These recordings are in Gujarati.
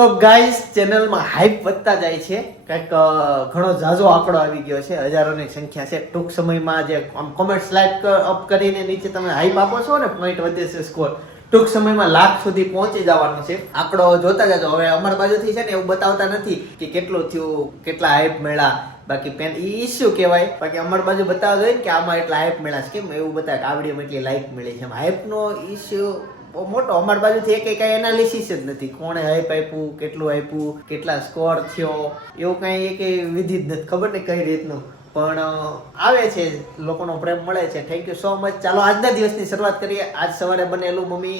તો ગાઈસ ચેનલમાં હાઈપ વધતા જાય છે. કંઈક ઘણો ઝાઝો આંકડો આવી ગયો છે. હજારોની સંખ્યા છે. ટૂંક સમયમાં જે કોમેન્ટ સ્લાઇડ અપ કરીને નીચે તમે હાઈપ આપો છો ને પોઈન્ટ વધે છે સ્કોર ટૂંક સમયમાં લાખ સુધી પહોંચી જવાનું છે. આંકડો જોતા જજો. હવે અમારી બાજુથી છે ને એવું બતાવતા નથી કે કેટલું થયું, કેટલા હાઈપ મળ્યા. બાકી પેન ઈ શું કહેવાય. બાકી અમારી બાજુ બતાવવા જોઈએ કે આમાં એટલા હાઈપ મળ્યા છે. કેમ? એવું બતાવે કે આ વિડીયોમાં એટલી લાઈક મળી છે. હાઈપનો ઇસ્યુ બહુ મોટો. અમારી બાજુથી એક કઈ એનાલિસિસ જ નથી. કોણે હાઈપ આપ્યું કેટલું આપ્યું કેટલા સ્કોર થયો એવું કઈ એક વિધિ જ નથી. ખબર ને કઈ રીતનું. પણ આવે છે. લોકોનો પ્રેમ મળે છે. થેન્ક યુ સો મચ ચાલો આજના દિવસની શરૂઆત કરીએ. આજ સવારે બનેલું મમ્મી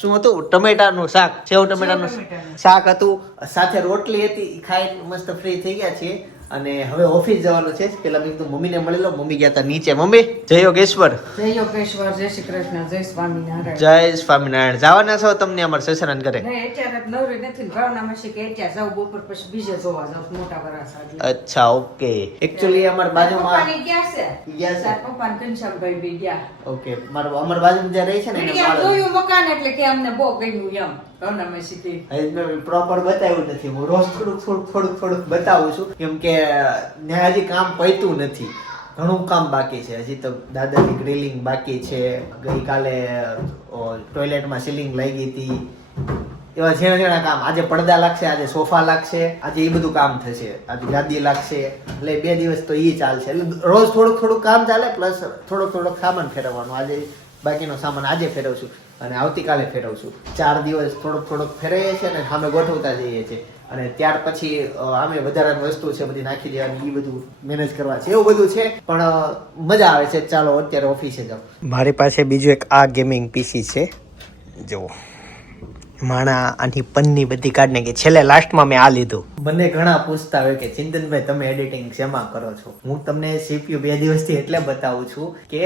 શું હતું? ટમેટાનું શાક. સેવ ટમેટાનું શાક હતું. સાથે રોટલી હતી. ખાઈ મસ્ત ફ્રી થઈ ગયા છીએ. અને હવે ઓફિસ જવાનું છે. પેલા મેં કીધું મમ્મીને મળી લો. મમ્મી ગયા હતા નીચે. મમ્મી જય યોગેશ્વર. જય યોગેશ્વર જય શ્રી કૃષ્ણ જય સ્વામિનારાયણ. જય સ્વામિનારાયણ. જવાના છો તમને અમાર સસરાન અત્યારે નવરી નથી. ભાવનામાં છે કે અત્યારે જાવ બપોર પછી બીજે જોવા જાઉં મોટા વરાસા. અચ્છા ઓકે. એકચ્યુઅલી અમારા બાજુમાં ગયા છે? ગયા છે? તાર પપ્પાને ઘનશ્યામભાઈ બી ગયા. ઓકે. મારા અમારા બાજુમાં જ્યાં રહે છે ને એને જોયું મકાન એટલે કે અમને બહુ ગમ્યું એમ. પ્રોપર બતાવ્યું નથી. હું રોજ થોડુંક થોડુંક થોડુંક થોડુંક બતાવું છું. કેમ કે હજી કામ પૈતું નથી. ઘણું કામ બાકી છે. હજી તો દાદાની ગ્રીલિંગ બાકી છે. ગઈકાલે ટોયલેટમાં સીલિંગ લાગી હતી. એવા ઝીણા ઝીણા કામ. આજે પડદા લાગશે, આજે સોફા લાગશે. આજે એ બધું કામ થશે. આજે ગાદી લાગશે. એટલે બે દિવસ તો એ ચાલશે. એટલે રોજ થોડુંક થોડુંક કામ ચાલે, પ્લસ થોડોક થોડોક સામાન ફેરવવાનો. આજે બાકીનો સામાન આજે ફેરવશું. અને આવતીકાલે ફેરવશું. ચાર દિવસ થોડોક થોડોક ફેરવીએ છીએ અને સામે ગોઠવતા જઈએ છીએ. અને ત્યાર પછી આમે વધારાની વસ્તુ છે બધી નાખી દેવાની એ બધું મેનેજ કરવા છે. એવું બધું છે, પણ મજા આવે છે. ચાલો, અત્યારે ઓફિસે જાઓ મારી પાસે બીજું એક આ ગેમિંગ પીસી છે. જુઓ. માણા આની પન્ની બધી કાઢ નાખી છેલ્લે લાસ્ટમાં મેં આ લીધું. મને ઘણા પૂછતા હોય કે ચિંતનભાઈ, તમે એડિટિંગ શેમાં કરો છો? હું તમને સીપીયુ બે દિવસથી એટલે બતાવું છું કે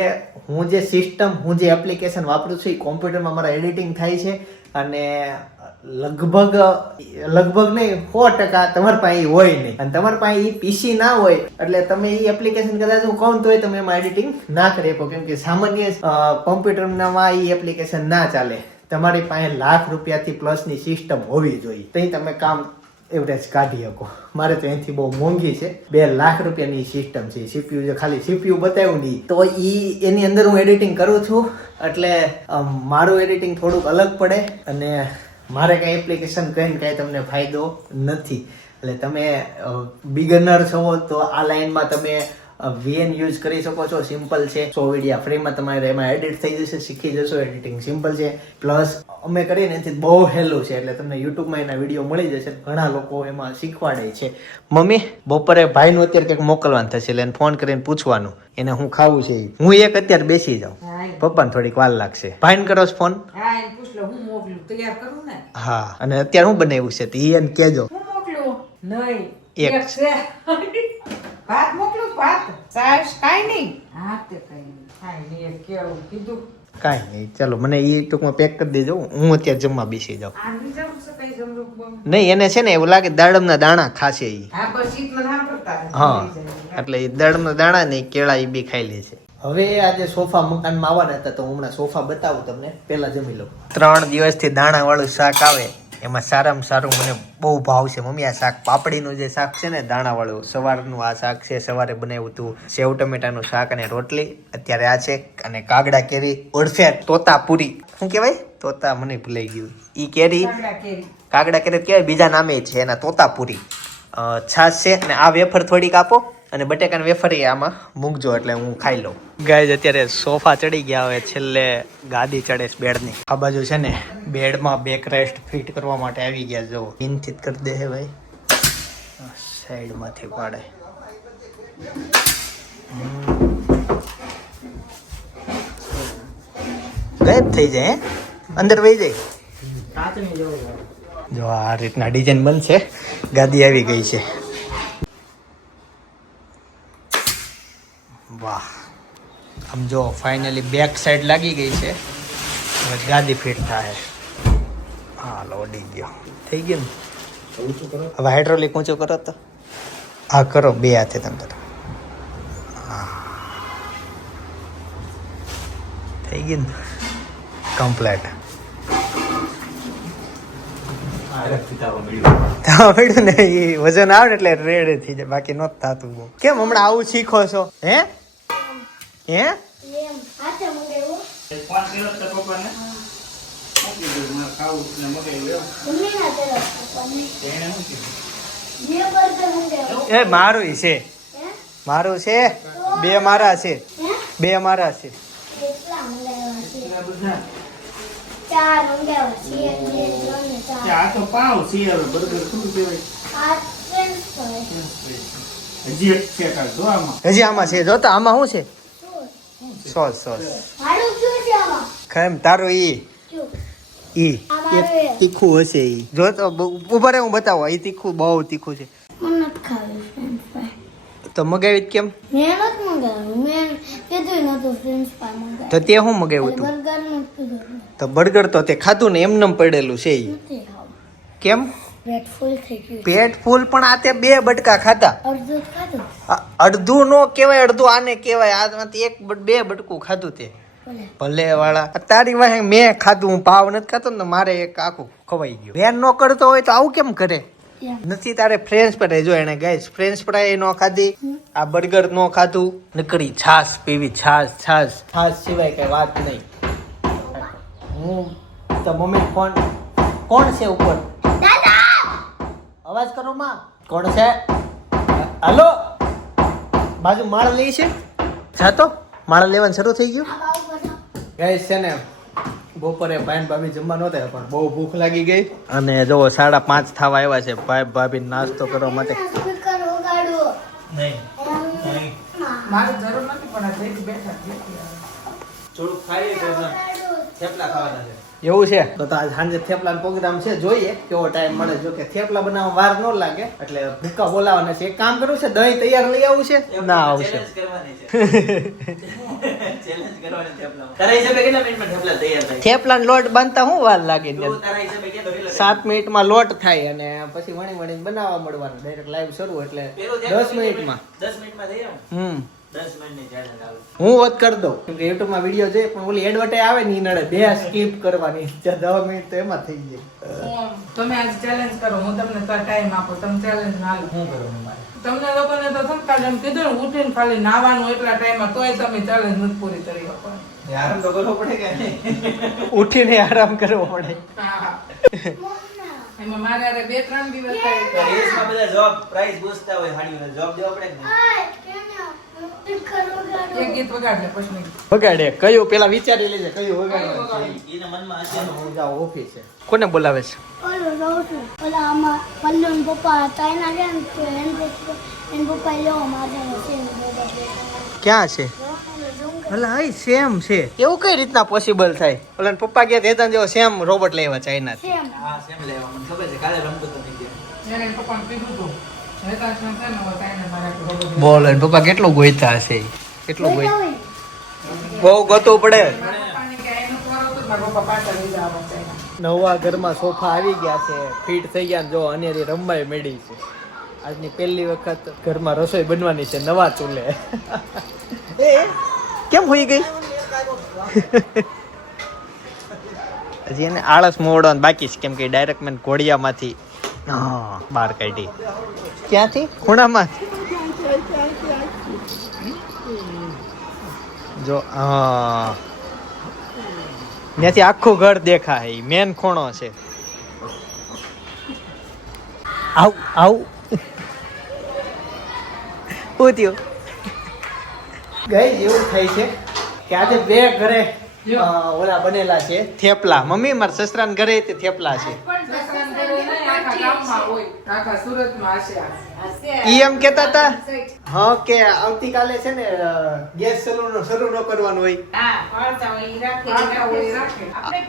હું જે સિસ્ટમ હું જે એપ્લિકેશન વાપરું છું, એ કોમ્પ્યુટરમાં મારા એડિટિંગ થાય છે અને લગભગ લગભગ નહીં, સો ટકા તમારી પાસે હોય નહીં. અને તમારી પાસે એ પીસી ના હોય, એટલે તમે એ એપ્લિકેશન કદાચ હું કહું તોય તમે એમાં એડિટિંગ ના કરી શકો. કેમ કે સામાન્ય કોમ્પ્યુટરમાં એ એપ્લિકેશન ના ચાલે. તમારી પાસે લાખ રૂપિયાથી પ્લસની સિસ્ટમ હોવી જોઈએ. તો તમે કામ એવરેજ કાઢી શકો. મારે તો અહીંથી બહુ મોંઘી છે. બે લાખ રૂપિયાની સિસ્ટમ છે. સીપીયુ જે ખાલી સીપીયુ બતાવ્યું નહીં તો ઈ એની અંદર હું એડિટિંગ કરું છું. એટલે મારું એડિટિંગ થોડુંક અલગ પડે અને મારે કાંઈ એપ્લિકેશન કહીને કાંઈ તમને ફાયદો નથી. એટલે તમે બિગનર છો તો આ લાઈનમાં તમે વીએન યુઝ કરી શકો છો. સિમ્પલ છે. સો વિડીયા ફ્રીમાં તમારે એમાં એડિટ થઈ જશે શીખી જશો એડિટિંગ સિમ્પલ છે. પ્લસ અમે કરીને એનાથી બહુ હેલું છે એટલે તમને યુટ્યુબમાં એના વીડિયો મળી જશે. ઘણા લોકો એમાં શીખવાડે છે. મમ્મી બપોરે ભાઈનું અત્યારે કંઈક મોકલવાનું થશે એટલે ફોન કરીને પૂછવાનું. એને હું ખાવું છે હું એક અત્યારે બેસી જાઉં. પપ્પાને થોડીક વાર લાગશે. ભાઈને કરો ફોન? હા અને અત્યારે હું બનાવ્યું છે તો ઈ એને કહેજો. એક છે. ભાત મોકલું? ભાત? સાસ? કાંઈ નહીં. હા તે કઈ નહીં. કાંઈ નહીં કેવું? કીધું? કાંઈ નહીં ચાલો મને એ ટૂંકમાં પેક કરી દેજો. હું અત્યારે જમવા બેસી જાઉં. નહીં એને છે ને એવું લાગે દાડમના દાણા ખાશે એ હા. એટલે એ દાડમના દાણા ને કેળા એ બી ખાઈ લે છે. હવે આજે સોફા મકાનમાં આવવાના હતા તો હું હમણાં સોફા બતાવું તમને પેલા જમી લઉં. ત્રણ દિવસથી દાણા વાળું શાક આવે. એમાં સારામાં સારું મને બહુ ભાવ છે. મમ્મી આ શાક પાપડીનું જે શાક છે ને દાણાવાળું સવારનું આ શાક છે. સવારે બનાવ્યું હતું સેવ ટમેટાનું શાક અને રોટલી. અત્યારે આ છે અને કાગડા કેરી ઓળફે તોતા પૂરી શું કહેવાય? તોતા મને ભૂલાઈ ગયું. ઈ કેરી કાગડા કેરી. કહેવાય બીજા નામે છે એના તોતા પૂરી છાશ છે અને આ વેફર થોડીક આપો. અને બટેકાની વેફર આમાં મૂકજો એટલે હું ખાઈ લઉં. ગાય અત્યારે સોફા ચડી ગયા હવે છેલ્લે ગાદી ચડે છે બેડની. આ બાજુ છે ને બેડમાં બેક રેસ્ટ ફિટ કરવા માટે આવી ગયા જો પિનથી કરી દે ભાઈ. સાઈડમાંથી પાડે. ગાયબ થઈ જાય હે? અંદર વહી જાય. જો આ રીતના ડિઝાઇન બનશે ગાદી આવી ગઈ છે. વાહ. આમ જો ફાઇનલી બેક સાઈડ લાગી ગઈ છે. હવે ગાદી ફિટ થાય. હા લોડી ગયો. થઈ ગયું ને? હવે હાઇડ્રોલિક ઊંચો કરો તો. હા કરો બે હાથે તમે હા. થઈ ગયું ને? કમ્પ્લેટ વજન આવે એટલે રેડ થઈ જાય. બાકી નહોતું થતું કેમ હમણાં આવું શીખો છો? હે? હે? એમ. હાથે મંગાવ્યું. મંગાવ્યું. એ મારું છે. મારું છે? બે મારા છે. બે મારા છે. કેટલા મંગાવ્યા છે? ચાર મંગાવ્યા છે. બે, ત્રણ ચાર. આ તો પાવ છે હવે બર્ગર શું કહેવાય? આ ફ્રેન્ચ ફ્રાય. હજી છે જો આમાં. હજી આમાં છે. જોતા આમાં શું? છે? Sauce sauce. કેમ તારું ઈ. ઈ એ. તીખું હશે ઈ. જો તો ઊભા રહે હું બતાવો. ઈ તીખું બહુ તીખું છે. તો મગાવી કેમ? મેં મંગાવ્યું. મેં કીધું નતું ફ્રેન્ચ ફ્રાય મંગાવ્યું. તો તે શું મગાવ્યું તું બર્ગરનું જ તો બર્ગર તો તે ખાધું ને એમનેમ પડેલું છે ઈ. કેમ? પેટ ફૂલ થઈ ગયું. પેટ ફૂલ પણ આ તે બે બટકા ખાધા. અડધું ખાધું. અડધું નો કહેવાય અડધું આને કહેવાય. આમાંથી એક બે બટકું ખાધું તે. ભલે. ભલે વાળા તારી વાહે મેં ખાધું હું ભાવ નથી ખાતો ને મારે એક આખું ખવાઈ ગયું. વેન નો કરતો હોય તો આવું કેમ કરે? નથી તારે ફ્રેન્ચ ફ્રાય જો એને ગાઈસ. ફ્રેન્ચ ફ્રાય નો ખાધી આ બર્ગર નો ખાધું નકરી છાસ પીવી છાસ છાસ છાસ સિવાય કઈ વાત નહીં. હું તો મમ્મી ફોન કોણ છે ઉપર? અવાજ કરો માં. કોણ છે? હાલો. બાજુ માળ લઈ છે. જાતો માળ લેવાનું શરૂ થઈ ગયું? ગઈ ગાઈસ છે ને બપોરે ભાઈ ને ભાભી જમવા નહોતા પણ બહુ ભૂખ લાગી ગઈ. અને જો સાડા પાંચ થવા આવ્યા છે. ભાઈ ભાભી નાસ્તો કરવા માટે. નહીં મારે જરૂર નથી પણ બેઠા થોડુંક ખાઈએ થેપલા ખાવાના છે. એવું છે? તો તો આજ સાંજે થેપલાનો પ્રોગ્રામ છે જોઈએ કેવો ટાઈમ મળે. જો કે થેપલા બનાવવા વાર ન લાગે એટલે ભૂકા બોલાવાના છે. એક કામ કરવું છે દહીં તૈયાર લઈ આવું છે? ના આવશે. થેપલા લોટ બાંધતા હું વાર લાગે? સાત મિનિટમાં લોટ થાય અને પછી વણી વણી બનાવવા મળવાનું. ડાયરેક્ટ લાઈવ શરૂ એટલે દસ મિનિટમાં. હમ. હું વાત કરી દઉં. કેમ કે યુટ્યુબમાં વીડિયો છે પણ ઓલી એડવર્ટાઈઝ આવે ને નડે. બે સ્કીપ કરવાની. જ્યાં દસ મિનિટ તો એમાં થઈ જાય. તમે આજ ચેલેન્જ કરો હું તમને ટાઈમ આપો તમે ચેલેન્જ ના લો. શું કરવાનું તમને લોકોને તો શું એમ કીધું ને ઉઠીને ખાલી નાવાનું એટલા ટાઈમમાં તોય તમે ચેલેન્જ નથી પૂરી કરી શકો. આરામ તો કરવો પડે કે ઉઠીને આરામ કરવો પડે. હા, હા. એમાં મારે હારે બે ત્રણ દિવસ થાય. આય, કેના? સ્પીકર વગાડો. એક ગીત વગાડજે પછી વગાડે. કયું? પેલા વિચારી લેજે કયું વગાડવાનું કયું છે હું જાઉં ઓફિસે કોને બોલાવે છે? ઓલું રહું ઓલા આમાં પલ્લુ ને પપ્પા હતા એના પપ્પા એને પપ્પા લેવા માટે છે. બધા. ક્યાં છે? ડુંગર. હાઈ સેમ છે. એવું કઈ રીતના પોસિબલ થાય? ઓલા પપ્પા ગયા તેતા જેવો સેમ રોબોટ લેવા ચાઇના છે એમ. એને પપ્પાને કીધું હતું હેતાશ ને છે ને હવે કાંઈ ને મારે આટલું બોલ અને પપ્પા કેટલું ગોઈતા હશે? કેટલું ગોઈ બહુ ગોતવું પડે. હતું, પપ્પા. નવા ઘરમાં સોફા આવી ગયા છે ફિટ થઈ ગયા ને જો અનેરી રમવાય મેળી છે. આજની પહેલી વખત ઘરમાં રસોઈ બનવાની છે નવા ચૂલે. એ? કેમ હોઈ ગઈ હજી એને આળસ મોડો બાકી છે કેમ કે ડાયરેક્ટ મેં ઘોડિયામાંથી હા બહાર કાઢી ક્યાંથી ખૂણામાં જો હા ત્યાંથી આખું ઘર દેખાય મેન ખૂણો છે આવ આવ થયું ગઈ એવું થાય છે કે આજે બે ઘરે ઓલા બનેલા છે થેપલા મમ્મી મારા સસરા ઘરે તે થેપલા છે. ઈ એમ કેતા હતા હા કે આવતીકાલે છે ને ગેસ સલૂન શરૂ ન કરવાનું હોય.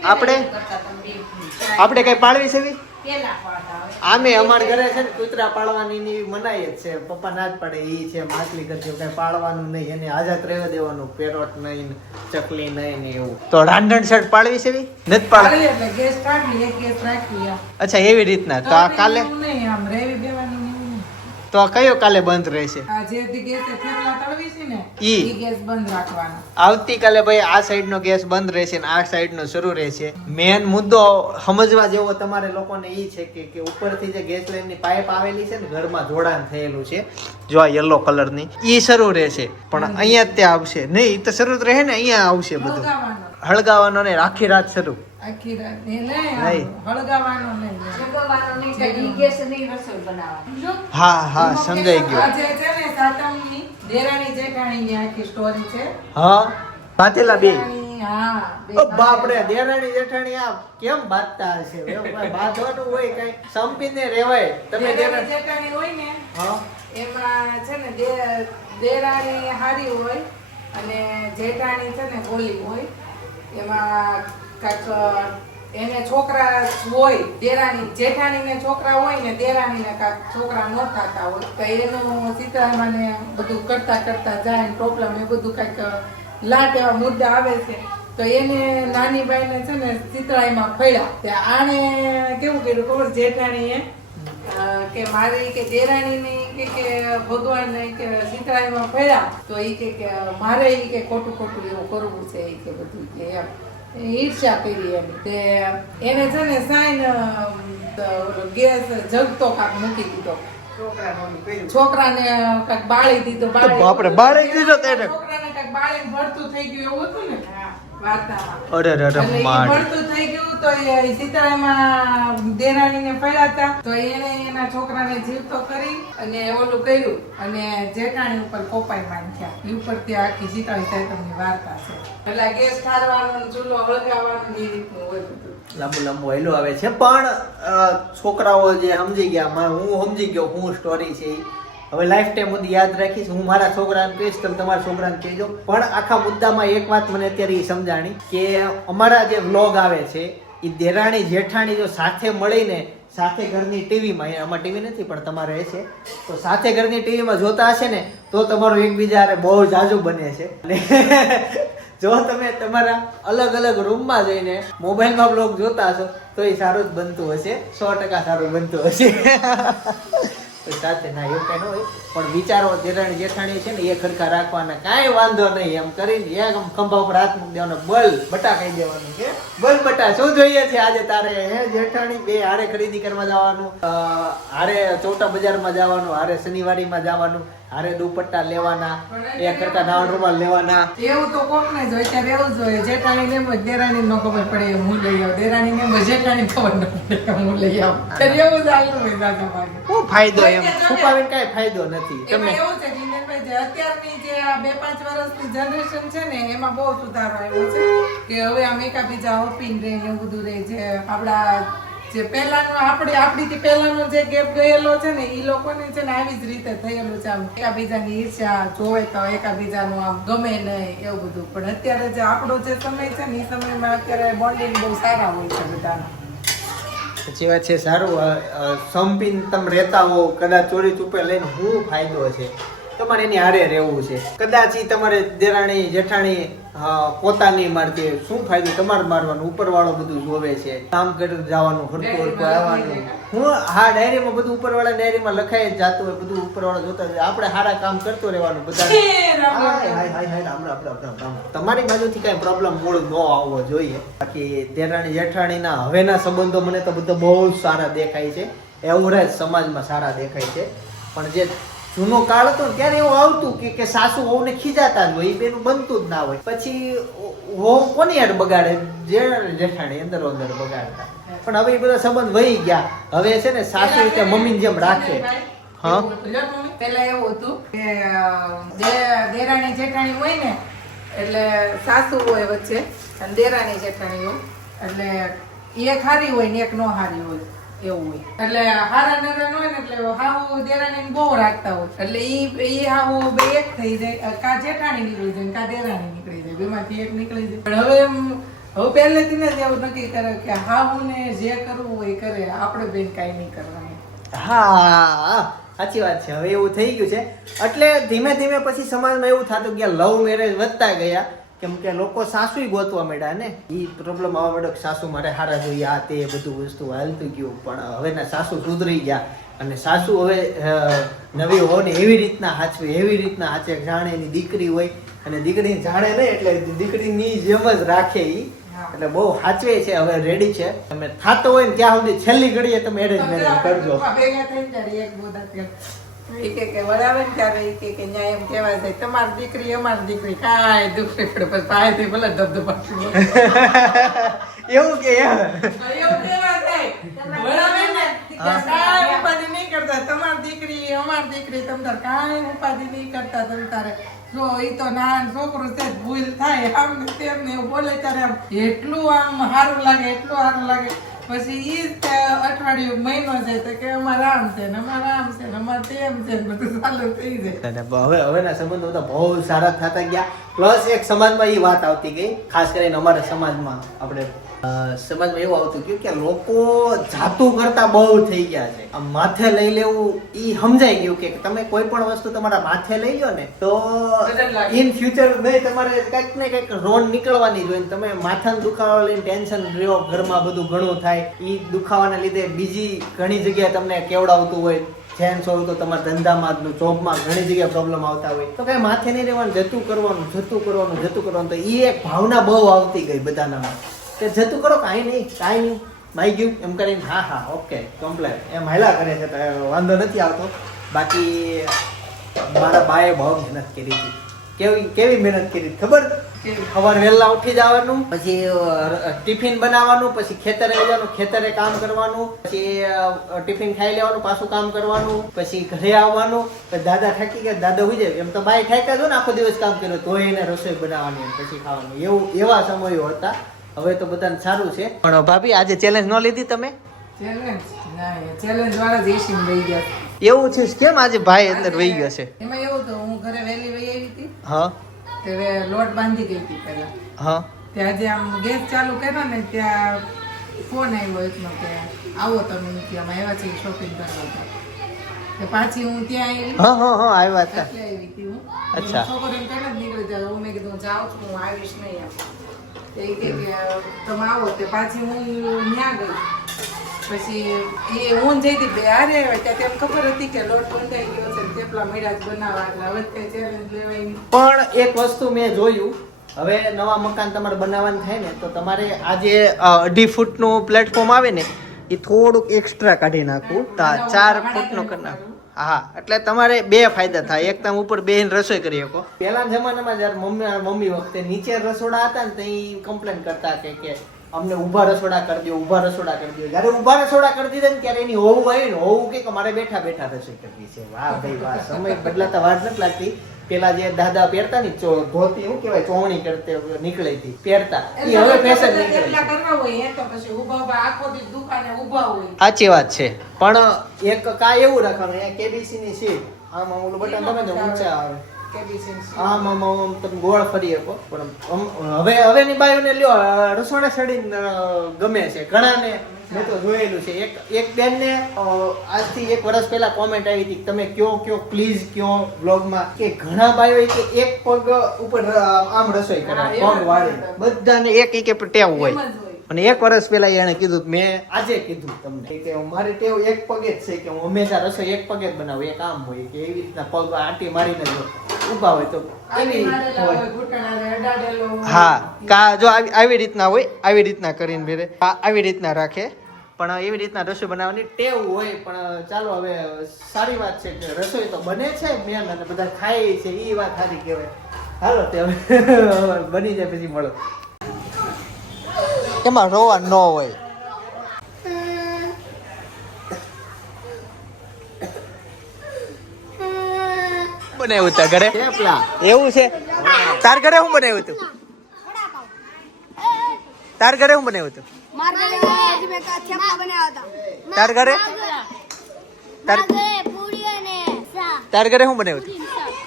આપણે આપણે કઈ પાળવી છે? આમે અમાર ઘરે છે ને કૂતરા પાળવાની ની મનાઈ જ છે. પપ્પા ના જ પડે ઈ છે માટલી કરજો કઈ પાળવાનું નહીં. એને આઝાદ રહેવા દેવાનું પેરોટ નહીં ચકલી નહીં ને એવું. તો રાંધણ શર્ટ પાળવી છે? નથી પાળ એટલે ગેસ કાઢી, એક ગેસ રાખી, અચ્છા એવી રીતના. તો આ કાલે નહીં, આમ રેવી. તો આ કયો કાલે બંધ રહેશે? ને આવતીકાલે ભાઈ આ સાઈડનો ગેસ બંધ રહેશે ને આ સાઈડનો શરૂ રહેશે. મેન મુદ્દો સમજવા જેવો તમારે લોકોને એ છે કે કે ઉપરથી જે ગેસ લાઈનની પાઇપ આવેલી છે ને ઘરમાં જોડાણ થયેલું છે જો આ યલો કલરની ઈ શરૂ રહેશે. પણ અહીંયા જ તે આવશે. નહીં ઈ તો શરૂ જ રહે ને અહીંયા આવશે બધું. હળગાવાનો હળગાવાનો ને આખી રાત શરૂ. આખી રાત નહીં. હળગાવાનો નહીં. ભગવાનનો નહીં કે ગેસ નહીં રસોઈ બનાવવાની. હા હા સમજાઈ ગયું. આજે છે ને સાતમની દેરાણી જેઠાણીની આખી સ્ટોરી છે. હા બાતેલા બે. હા બે ઓ દેરાણી જેઠાણી આ કેમ બાંધતા હશે? બાંધવાનું હોય કઈ સંપીને રહેવાય. તમે દેરાણી દેરાણી જેઠાણી હોય ને હા. એમાં છે ને દેરાણી હારી હોય અને જેઠાણી છે ને ગોલી હોય એમાં કાંઈક એને છોકરા હોય, દેરાણી, જેઠાણીને છોકરા હોય ને દેરાણીને કાંઈક છોકરા ન થતા હોય, તો એનું સીતારામને બધું કરતા કરતા જાય ને પ્રોબ્લેમ એ બધું કાંઈક લાટ એવા મુદ્દા આવે છે. તો એને નાની બાઈને છે ને સીતળાઈમાં ફળ્યા તે આણે કેવું કર્યું ખબર? જેઠાણીએ કે મારે કે દેરાણીને ઈ કે કે ભગવાન ને કે સીતળાઈમાં ફળ્યા તો એ કે મારે એ કે ખોટું ખોટું એવું કરવું છે એ કે બધું કે એમ. ઈર્ષ્યા કરી એમ. તે એને છે ને સાઈન ગેસ જગતો કાંક મૂકી દીધો. છોકરાને કાંક બાળી દીધો બાળી- બાળી દીધો તેને? છોકરાને બાળીને ભરતું થઈ ગયું એવું હતું ને? અરે અરે માડ ભરતું થઈ ગયું તો એ સીતારામાં દેરાણીને પડ્યા તો એને એના છોકરાને જીવતો કરી અને ઓલું કર્યું અને જેઠાણી ઉપર કોપાઈ ઉપરથી આખી સીતાળી વાર્તા છે. એટલે ગેસ ઠારવાનો ચૂલો હળગાવવાનો એ રીતનું હોય લાંબુ લાંબુ હેલો આવે છે. પણ છોકરાઓ જે સમજી ગયા હું સમજી ગયો હું સ્ટોરી છે. હવે લાઈફ ટાઈમ સુધી યાદ રાખીશ. હું મારા છોકરાને કહીશ, તમે તમારા છોકરાને કહેજો. પણ આખા મુદ્દામાં એક વાત મને અત્યારે એ સમજાણી કે અમારા જે વ્લોગ આવે છે એ દેરાણી જેઠાણી જો સાથે મળીને સાથે ઘરની ટીવીમાં આમાં ટીવી નથી, પણ તમારે એ છે, તો સાથે ઘરની ટીવીમાં જોતા હશે ને, તો તમારું એકબીજા બહુ જાજુ બને છે. જો તમે તમારા અલગ અલગ રૂમમાં જઈને મોબાઈલમાં બ્લોગ જોતા હશો, તો એ સારું જ બનતું હશે. સો ટકા સારું બનતું હશે. તો સાથે ના એવું કઈ ન હોય. પણ વિચારો જેઠાણી જેઠાણી છે ને, એ ખરખા રાખવાના કાંઈ વાંધો નહીં. એમ કરીને એક ખંભા ઉપર હાથ મૂકી દેવાનો, બલ બટા કહી દેવાનું કે બલ બટા, શું જોઈએ છે આજે તારે? હે જેઠાણી, બે હારે ખરીદી કરવા જવાનું હારે ચોટા બજારમાં જવાનું, હારે શનિવારીમાં જવાનું. હારે દુપટ્ટા લેવાના એ કરતા નાવણ રૂમાલ લેવાના. એવું તો કોક ને જોઈ ત્યારે એવું જોઈએ જેઠાણી ને જ દેરાણી નો ખબર પડે હું લઈ આવું દેરાણી ને જેઠાણી ખબર ન પડે હું લઈ આવું. ત્યારે એવું જ હોય દાદા ભાગે. શું ફાયદો એમ? છુપાવીને કાંઈ ફાયદો નથી. તમે એવું છે અત્યારની જે આ બે પાંચ વર્ષની જનરેશન છે ને એમાં બહુ સુધારો આવ્યો છે કે હવે આમ એકાબીજા ઓપીન રહે એવું બધું રહે છે આપણા જે પહેલાનો આપણે આપણીથી પહેલાનો જે ગેપ ગયેલો છે ને એ લોકોને છે ને આવી જ રીતે થયેલું છે આમ. એકાબીજાની ઈર્ષ્યા જોવે તો એકાબીજાનું આમ ગમે નહીં એવું બધું. પણ અત્યારે જે આપણો જે સમય છે ને એ સમયમાં અત્યારે બોન્ડિંગ બહુ સારા હોય છે બધાના. પછી વાત છે સારું અ, તમે રહેતા હો કદાચ ચોરી ચૂપે લઈને શું ફાયદો છે તમારે એની હારે રહેવું છે. કદાચ તમારે દેરાણી જેઠાણી પોતાની મારતી શું ફાયદો? તમારે મારવાનું. ઉપરવાળો બધું જોવે છે. કામ કરી જવાનું હરકો હરકો આવવાનું. હું હા ડાયરીમાં બધું ઉપરવાળા ડાયરીમાં લખાઈ જ જાતું હોય બધું ઉપરવાળો જોતા હોય. આપણે સારા કામ કરતો રહેવાનું બધા. તમારી બાજુથી કઈ પ્રોબ્લેમ મૂળ ન આવવો જોઈએ. બાકી દેરાણી જેઠાણીના હવેના સંબંધો મને તો બધા બહુ સારા દેખાય છે. એવરેજ સમાજમાં સારા દેખાય છે. પણ જે જૂનો કાળ હતો ત્યારે એવું આવતું કે કે સાસુ વહુને ખીજાતા જ હોય એ બેનું બનતું જ ના હોય. પછી વહુ કોની યાર બગાડે? જે જેઠાણી અંદર અંદર બગાડતા. પણ હવે એ બધા સંબંધ વહી ગયા. હવે છે ને સાસુ રીતે મમ્મીની જેમ રાખે. હા. પહેલા એવું હતું કે જે દેરાણી જેઠાણી હોય ને એટલે સાસુ હોય વચ્ચે અને દેરાણી જેઠાણી હોય. એટલે એક હારી હોય ને એક નો હારી હોય. એવું હોય. એટલે હારા નરા હોય ને એટલે હાહુ દેરાણી બહુ રાખતા હોય. એટલે ઈ એ હાવો બે એક થઈ જાય. કા જેઠાણી નીકળી જાય કા દેરાણી નીકળી જાય. બેમાંથી એક નીકળી જાય. પણ હવે એમ હવે પહેલેથી ને એવું નક્કી કરે કે હાહુ ને જે કરવું હોય એ કરે. આપણે બેન કાંઈ નહીં કરવાનું. હા, સાચી વાત છે. હવે એવું થઈ ગયું છે. એટલે ધીમે ધીમે પછી સમાજમાં એવું થતું ગયા લવ મેરેજ વધતા ગયા. કેમ કે લોકો સાસુય ગોતવા માંડ્યા ને. એ પ્રોબ્લેમ આવવા માંડ્યો સાસુ મારે હારા જોઈએ આ તે બધું વસ્તુ હાલતું ગયું. પણ હવેના સાસુ સુધરી ગયા. અને સાસુ હવે નવી હોને એવી રીતના હાચવે એવી રીતના હાચે જાણે એની દીકરી હોય. અને દીકરી જાણે નહીં એટલે દીકરીની જેમ જ રાખે ઈ. એટલે બહુ હાચવે છે હવે રેડી છે. તમે થાતો હોય ને ત્યાં સુધી છેલ્લી ઘડીએ તમે એરેન્જ મેરેજ કરજો. કે કે ને ત્યારે કે કે એમ કહેવાય છે. તમારી દીકરી અમારી દીકરી કાંઈ દુઃખ નહીં પડે પછી પાસેથી ભલે ધબધબાટી એવું કે એવું કહેવાય છે. વળાવે ને કાંઈ ઉપાધિ નહીં કરતા. તમારી દીકરી અમારી દીકરી તમ તાર કાંઈ ઉપાધિ નહીં કરતા. તમ તારે જો એ તો નાન છોકરો છે ભૂલ થાય. આમ ને તેમ એવું બોલે ત્યારે આમ એટલું આમ સારું લાગે એટલું સારું લાગે. પછી જ અઠવાડિયું મહિનો છે તો કે અમારે આમ છે ને અમારે આમ છે ને અમારે તેમ છે ને બધું ચાલુ થઈ જાય. હવે હવેના સંબંધો તો બહુ સારા થતા ગયા. પ્લસ એક સમાજમાં એ વાત આવતી ગઈ, ખાસ કરીને અમારા સમાજમાં આપણે સમાજમાં એવું આવતું ગયું કે લોકો જાતું કરતા બહુ થઈ ગયા છે. આમ માથે લઈ લેવું ઈ સમજાઈ ગયું કે તમે કોઈ પણ વસ્તુ તમારા માથે લઈ લો ને તો ઇન ફ્યુચર નહીં તમારે કંઈક ને કંઈક રોન નીકળવાની જોઈએ ને તમે માથાનો દુખાવા લઈને ટેન્શન રહ્યો ઘરમાં બધું ઘણું થાય ઈ દુખાવાના લીધે બીજી ઘણી જગ્યાએ તમને કેવડાવતું હોય જેન્ટ્સ હોય તો તમારા ધંધામાં જોબમાં ઘણી જગ્યાએ પ્રોબ્લેમ આવતા હોય. તો કઈ માથે નહીં રહેવાનું જતું કરવાનું જતું કરવાનું જતું કરવાનું તો એ એક ભાવના બહુ આવતી ગઈ બધાનામાં. કે જતું કરો, કાંઈ નહીં કાંઈ નહીં. માઈ ગયું, એમ કરીને, હા હા, ઓકે કમ્પ્લેટ એમ હાયલા કરે છે વાંધો નથી આવતો. બાકી મારા બાએ બહુ મહેનત કરી હતી. કેવી કેવી મહેનત કરી, ખબર? સવાર વહેલા ઉઠી જવાનું, પછી ટિફિન બનાવવાનું, પછી ખેતરે જવાનું, ખેતરે કામ કરવાનું, પછી ટિફિન ખાઈ લેવાનું, પાછું કામ કરવાનું, પછી ઘરે આવવાનું. દાદા થાકી ગયા, દાદા હોઈ જાય. એમ તો બાય થાક્યા છો ને, આખો દિવસ કામ કર્યો તો એને રસોઈ બનાવવાની, પછી ખાવાનું. એવું, એવા સમયો હતા. હવે તો બધાને સારું છે. પણ ભાભી આજે ચેલેન્જ ન લીધી તમે? એવું છે? કેમ આજે ભાઈ અંદર વહી ગયો છે? એમાં એવું તો હું ઘરે વહેલી વહી આવી હતી. હા. ત્યારે લોટ બાંધી ગઈ હતી પહેલા. હા. ત્યાં જે આમ ગેસ ચાલુ કર્યો ને ત્યાં ફોન આવ્યો એકનો કે આવો તમે ત્યાં આવ્યા છે શોપિંગ કરવા તો. તો પાછી હું ત્યાં આવી. હા હા હા આવ્યા હતા. એટલે આવી હતી હું. અચ્છા. છોકરીને કઈ જ નીકળી જાય હું મેં કીધું જાઉં છું હું આવીશ નહીં. એ કે કે તમે આવો તે પાછી હું ત્યાં ગઈ. પછી એ હું જઈ હતી બે હારે ત્યાં તેમ ખબર હતી કે લોટ બંધાઈ ગયો છે થેપલા મળ્યા જ બનાવવા. હવે તે ચેલેન્જ લેવાય પણ એક વસ્તુ મેં જોયું હવે નવા મકાન તમારે બનાવવાનું થાય ને તો તમારે આ જે અઢી ફૂટનું પ્લેટફોર્મ આવે ને એ થોડુંક એક્સ્ટ્રા કાઢી નાખવું. તા ચાર ફૂટનું કરી નાખવું. હા, એટલે તમારે બે ફાયદા થાય. એક તમે ઉપર બેહીને રસોઈ કરી શકો. પહેલાના જમાનામાં જ્યારે મમ્મી મમ્મી વખતે નીચે રસોડા હતા ને ત્યાં કમ્પ્લેન કરતા કે કે અમને ઊભા રસોડા કરી દો, ઊભા રસોડા કરી દો. જ્યારે ઊભા રસોડા કરી દીધા ને, ત્યારે એની હોવું આવી ને, હોવું કે મારે બેઠા બેઠા રસોઈ કરવી છે. વાહ ભાઈ, વાહ. સમય બદલાતા વાર નથી લાગતી. પેલા જે દાદા પહેરતા ની ધોતી શું કેવાય ચોવણી કરતે નીકળે હતી પહેરતા. એ હવે ફેશન નીકળી થેપલા કરવા હોય એ તો પછી ઊભા ઊભા આખો દિવસ દુકાને ઊભા હોય. સાચી વાત છે. પણ એક કા એવું રાખવાનું અહીંયા કેબીસી ની સીટ આમ ઓલું બટન તમે ઊંચા આવે. આમ તમે ગોળ ફરી શકો પણ હવે હવેની બાયોને લ્યો રસોડા સડીને ગમે છે. ઘણાને મેં તો જોયેલું છે. એક એક બેનને આજથી એક વર્ષ પહેલા કોમેન્ટ આવી હતી તમે કયો કયો પ્લીઝ કયો વ્લોગમાં કે ઘણા બાયો કે એક પગ ઉપર આમ રસોઈ કરે પગ વાળી. બધાને એક એક ટેવ હોય. અને એક વર્ષ પહેલા એણે કીધું મેં આજે કીધું તમને કે મારે ટેવ એક પગે જ છે કે હું હંમેશા રસોઈ એક પગે જ બનાવું એક આમ હોય કે એવી રીતના પગ આંટી મારીને જો ઊભા હોય તો. એવી. હા કા જો આવી આવી રીતના હોય આવી રીતના કરીને ભેરે. આવી રીતના રાખે. પણ એવી રીતના રસોઈ બનાવવાની ટેવ હોય પણ ચાલો હવે સારી વાત છે કે રસોઈ તો બને છે મેન અને બધા ખાય છે એ વાત સારી કહેવાય. હાલો તે હવે બની જાય પછી મળો. એમાં રોવા ન હોય. બનાવ્યું તા ઘરે? એવું છે? તાર ઘરે શું બનાવ્યું તું? તાર ઘરે શું બનાવ્યું હતા તાર ઘરે? તાર ઘરે શું બનાવ્યું તું?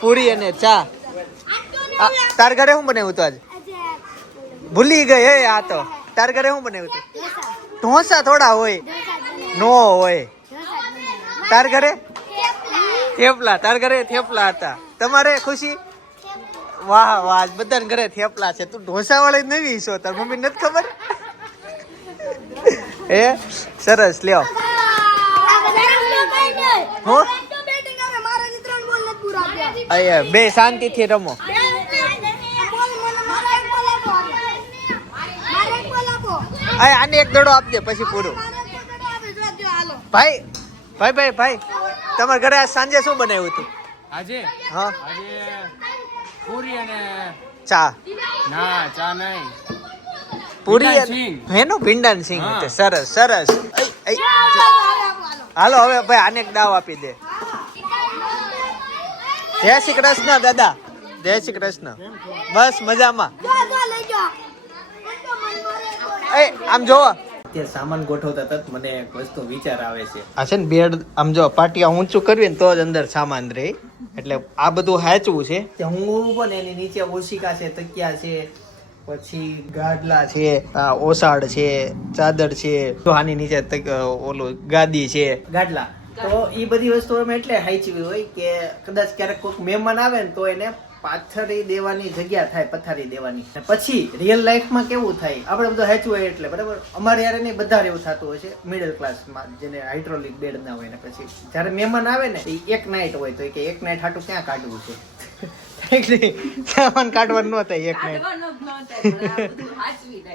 પૂરી અને ચા. તાર ઘરે શું બનાવ્યું તું આજે? ભૂલી ગઈ, હે, આ તો. તાર ઘરે શું બનાવ્યું તું? ઢોસા થોડા હોય. નો હોય. તાર ઘરે? થેપલા, તાર ઘરે થેપલા હતા. તમારે ખુશી? વાહ વાહ બધાને ઘરે થેપલા છે. તું ઢોસા વાળી નવી છો, તાર મમ્મી નથી ખબર? એ સરસ, લ્યો. હું? અહીંયા, બે શાંતિથી રમો. આને એક દડો આપજે, પછી પૂરું. ભાઈ ભાઈ ભાઈ ભાઈ. તમારા ઘરે આજ સાંજે શું બનાવ્યું હતું? આજે? હા. આજે પૂરી અને ચા. ના ચા નહીં. પૂરી. એનો ભીંડાન સિંગ. સરસ સરસ. હાલો હવે ભાઈ આને એક દાવ આપી દે. જય શ્રી કૃષ્ણ દાદા. જય શ્રી કૃષ્ણ. બસ મજામાં. એ આમ જોવો. અત્યારે સામાન ગોઠવતા તત મને એક વસ્તુ વિચાર આવે છે. આ છે ને બેડ આમ જો પાટિયા ઊંચું કરવી ને તો જ અંદર સામાન રહે. એટલે આ બધું હાચવું છે. કે હું પણ એની નીચે ઓશિકા છે તકિયા છે પછી ગાડલા છે. આ ઓસાડ છે ચાદર છે તો આની નીચે ઓલું ગાદી છે. ગાડલા. તો એ બધી વસ્તુ અમે એટલે હાચવી હોય કે કદાચ ક્યારેક કોઈક મહેમાન આવે ને તો એને પાથરી દેવાની જગ્યા થાય પથારી દેવાની. અને પછી રિયલ લાઈફમાં કેવું થાય? આપણે બધું હેચવું હોય એટલે બરાબર? અમારે યારે નહીં બધા એવું થતું હોય છે મિડલ ક્લાસમાં જેને હાઇડ્રોલિક બેડ ના હોય ને પછી. જ્યારે મહેમાન આવે ને એ એક નાઇટ હોય તો કે એક નાઇટ હાટું ક્યાં કાઢવું છે? સામાન કાઢવાનું ન થાય એક રાખે.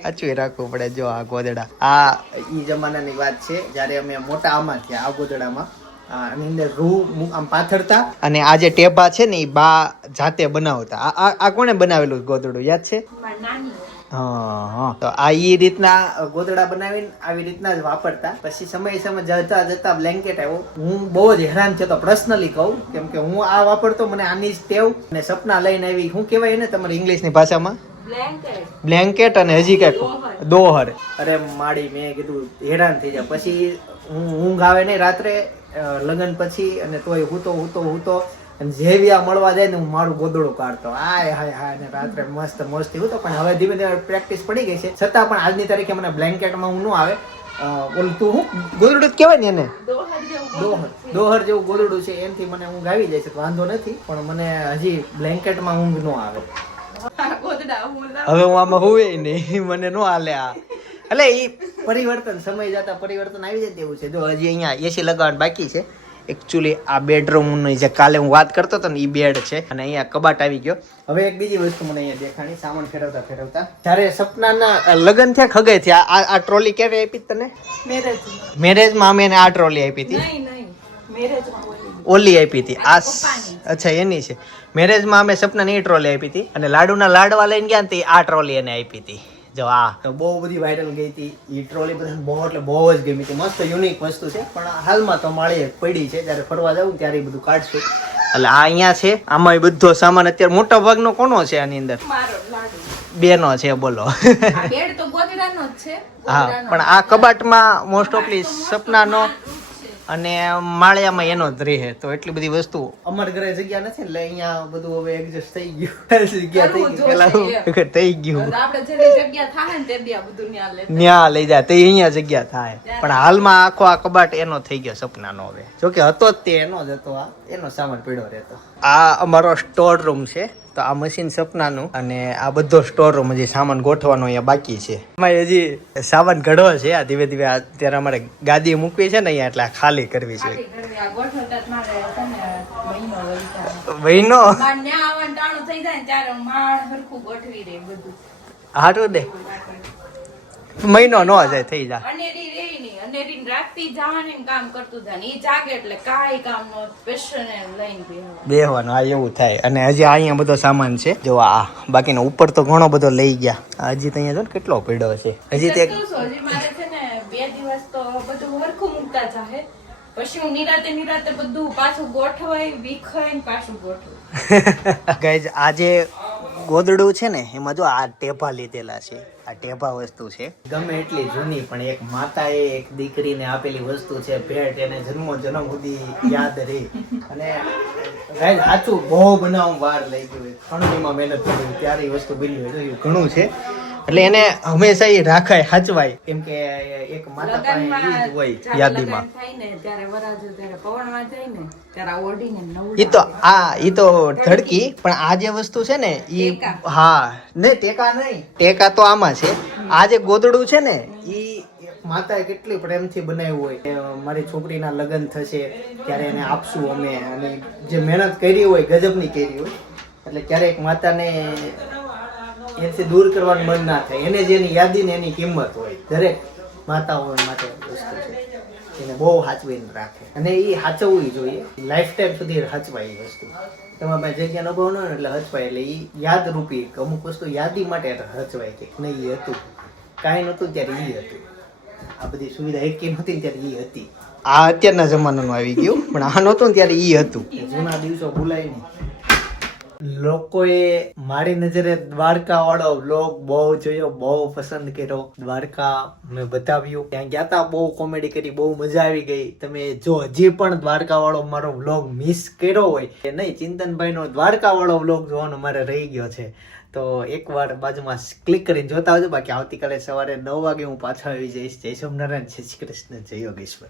સાચવી રાખવું પડે જો આ ગોદડા. આ ઈ જમાનાની વાત છે જ્યારે અમે મોટા આમાં થયા આ ગોદડામાં. આની અંદર રૂ મુ- આમ પાથરતા. અને આ જે ટેબા છે ને એ બા જાતે બનાવતા. આ- આ આ કોણે બનાવેલું ગોદડું? યાદ છે? મારી નાની. હા હા. તો આ ઈ રીતના ગોદડા બનાવીને આવી રીતના જ વાપરતા. પછી સમય સમય જતા જતા બ્લેન્કેટ આવ્યો. હું બહુ જ હેરાન થયો પર્સનલી કહું કેમ કે હું આ વાપરતો મને આની જ ટેવ અને સપના લઈને આવી. શું કહેવાય ને તમારી ઇંગ્લિશની ભાષામાં? બ્લેન્કેટ બ્લેન્કેટ અને હજી કંઈક દોહર. અરે માડી મેં કીધું હેરાન થઈ જાય પછી હું ઊંઘ આવે નહીં રાત્રે લગ્ન પછી અને તોય હૂતો હૂતો હૂતો. અને જેવી આ મળવા જાય ને હું મારું ગોદડું કાઢતો. આય હાય હાય ને રાત્રે મસ્ત મસ્તી હૂતો. પણ હવે ધીમે ધીમે પ્રેક્ટિસ પડી ગઈ છે. છતાં પણ આજની તારીખે મને બ્લેન્કેટમાં હું ન આવે. ઓલું તું હું? ગોદડું જ કહેવાય ને એને? દોહર જેવું દોહર. દોહર જેવું ગોદડું છે. એનાથી મને ઊંઘ આવી જાય છે. તો વાંધો નથી. પણ મને હજી બ્લેન્કેટમાં ઊંઘ ન આવે. હું હવે હું આમાં હોવે નહીં. મને નો હાલે આ. એટલે એ પરિવર્તન સમય જતા પરિવર્તન આવી જાય તેવું છે. જો હજી અહીંયા એસી લગાવવાનું બાકી છે. એકચ્યુઅલી આ બેડરૂમની જે કાલે હું વાત કરતો હતો ને એ બેડ છે. અને અહીંયા કબાટ આવી ગયો. હવે એક બીજી વસ્તુ મને અહીંયા દેખાણી સામાન ફેરવતા ફેરવતા. જ્યારે સપનાના લગ્ન થયા ખગે થયા આ આ ટ્રોલી ક્યારે આપી તને? મેરેજ મેરેજમાં અમે આ ટ્રોલી આપી હતી. ઓલી. આપી હતી. આ અચ્છા એની છે. મેરેજમાં અમે સપનાની એ ટ્રોલી આપી હતી અને લાડુના લાડવા લઈને ગયા તે આ ટ્રોલી એને આપી હતી. જો આ. તો બહુ બધી વાયરલ ગઈ હતી. એ ટ્રોલી બધા બહુ એટલે બહુ જ ગમી હતી. મસ્ત યુનિક વસ્તુ છે. પણ હાલમાં તો માળી એક પડી છે. જ્યારે ફરવા જાઉં ત્યારે એ બધું કાઢશું. એટલે આ અહીંયા છે. આમાં બધો સામાન અત્યારે મોટા ભાગનો કોનો છે આની અંદર? બેનો છે બોલો. આ બેડ તો ગોદડાનો જ છે. હા પણ આ કબાટમાં મોસ્ટ ઓફલી સપનાનો અને માળિયામાં એનો જ રહે તો એટલી બધી વસ્તુ અમારા ઘરે જગ્યા નથી એટલે અહીંયા બધું હવે એડજસ્ટ થઈ ગયું. જગ્યા થઈ ગઈ. પેલા થઈ ગયું. તો આપણે જેવી જગ્યા થાય ને તે બી બધું ન્યા લે ન્યા લઈ જાય તે અહીંયા જગ્યા થાય. પણ હાલમાં આખો આ કબાટ એનો થઈ ગયો સપનાનો હવે. જોકે હતો જ તે એનો જ હતો આ. એનો સામાન પીડો રહેતો. આ અમારો સ્ટોર રૂમ છે. તો આ મશીન સપનાનું અને આ બધો સ્ટોર રૂમ હજી સામાન ગોઠવાનો અહીંયા બાકી છે. એમાં હજી સામાન ઘડો છે. આ ધીમે ધીમે અત્યારે અમારે ગાદી મૂકવી છે ને અહીંયા એટલે ખાલી કરવી છે. ખાલી ઘરની આ ગોઠવતા જ મારે છે ને મહિનો વહી જાય. વહીનો મારે ન્યા આવવાનું ટાણું થઈ જાય ને ત્યારે હું માળ હરખું ગોઠવી દે બધું. હાટું દે. મહિનો નો જાય થઈ જાય. અનેરી રહી નહીં અનેરી રાખતી જવાની કામ કરતું થાય ને ઈ જાગે એટલે કાઈ કામ નો પેશન લઈને બેહવા બેહવાનું આ એવું થાય. અને હજી અહીંયા બધો સામાન છે. જો આ બાકીનો ઉપર તો ઘણો બધો લઈ ગયા. હજી તો અહીંયા જો ને કેટલો પીડો છે. હજી તે હજી મારે છે ને બે દિવસ તો બધું હરખું મૂકતા જાહે. પછી હું નિરાતે નિરાતે બધું પાછું ગોઠવાય વિખાય પાછું ગોઠવું. ગાઈઝ આ જે ગોદડું છે ને એમાં જો આ ટેભા લીધેલા છે આ ટેભા વસ્તુ છે. ગમે એટલી જૂની પણ એક માતાએ એક દીકરીને આપેલી વસ્તુ છે ભેટ એને જન્મો જન્મ સુધી યાદ રહી. અને ગાઈઝ સાચું બહુ બનાવ વાર લઈ ગયું. ઘણું એમાં મહેનત કરી ત્યારે એ વસ્તુ બની હોય. ઘણું છે. એટલે એને હંમેશા એ રાખાય હાચવાય. કેમ કે એક માતા પાસે હોય યાદીમાં. ઈ તો આ ઈ તો ધડકી પણ આ જે વસ્તુ છે ને ઈ હા. ને ટેકા નહીં. ટેકા તો આમાં છે. આ જે ગોદડું છે ને ઈ માતાએ કેટલી પ્રેમથી બનાવ્યું હોય. મારી છોકરીના લગ્ન થશે ત્યારે એને આપશું અમે. અને જે મહેનત કરી હોય ગજબની કરી હોય એટલે ક્યારેક માતાને એનાથી દૂર કરવાનું મન ના થાય. એને જેની યાદી ને એની કિંમત હોય દરેક માતાઓ માટે વસ્તુ છે. એને બહુ સાચવીને રાખે. અને એ સાચવવી જોઈએ. લાઈફ ટાઈમ સુધી હચવાય એ વસ્તુ. તમારા પાસે જગ્યા અનુભવ ન એટલે હચવાય. એટલે એ યાદરૂપી અમુક વસ્તુ યાદી માટે હચવાય કે નહીં એ હતું. કાંઈ નહોતું ત્યારે એ હતું. આ બધી સુવિધા એકી નહોતી ત્યારે એ હતી. આ અત્યારના જમાનાનું આવી ગયું પણ આ નહોતું ત્યારે એ હતું. જૂના દિવસો ભૂલાય નહીં. લોકોએ મારી નજરે દ્વારકા વાળો વ્લોગ બહુ જોયો, બહુ પસંદ કર્યો. દ્વારકા મેં બતાવ્યું. ત્યાં ગયા તા, બહુ કોમેડી કરી, બહુ મજા આવી ગઈ. તમે જો હજી પણ દ્વારકા વાળો મારો વ્લોગ મિસ કર્યો હોય, કે નહીં, ચિંતનભાઈનો દ્વારકા વાળો વ્લોગ જોવાનો મારે રહી ગયો છે. તો એકવાર બાજુમાં ક્લિક કરીને જોતા આવજો. બાકી આવતીકાલે સવારે નવ વાગે હું પાછા આવી જઈશ. જય સોમનારાયણ શ્રી કૃષ્ણ, જય યોગેશ્વર.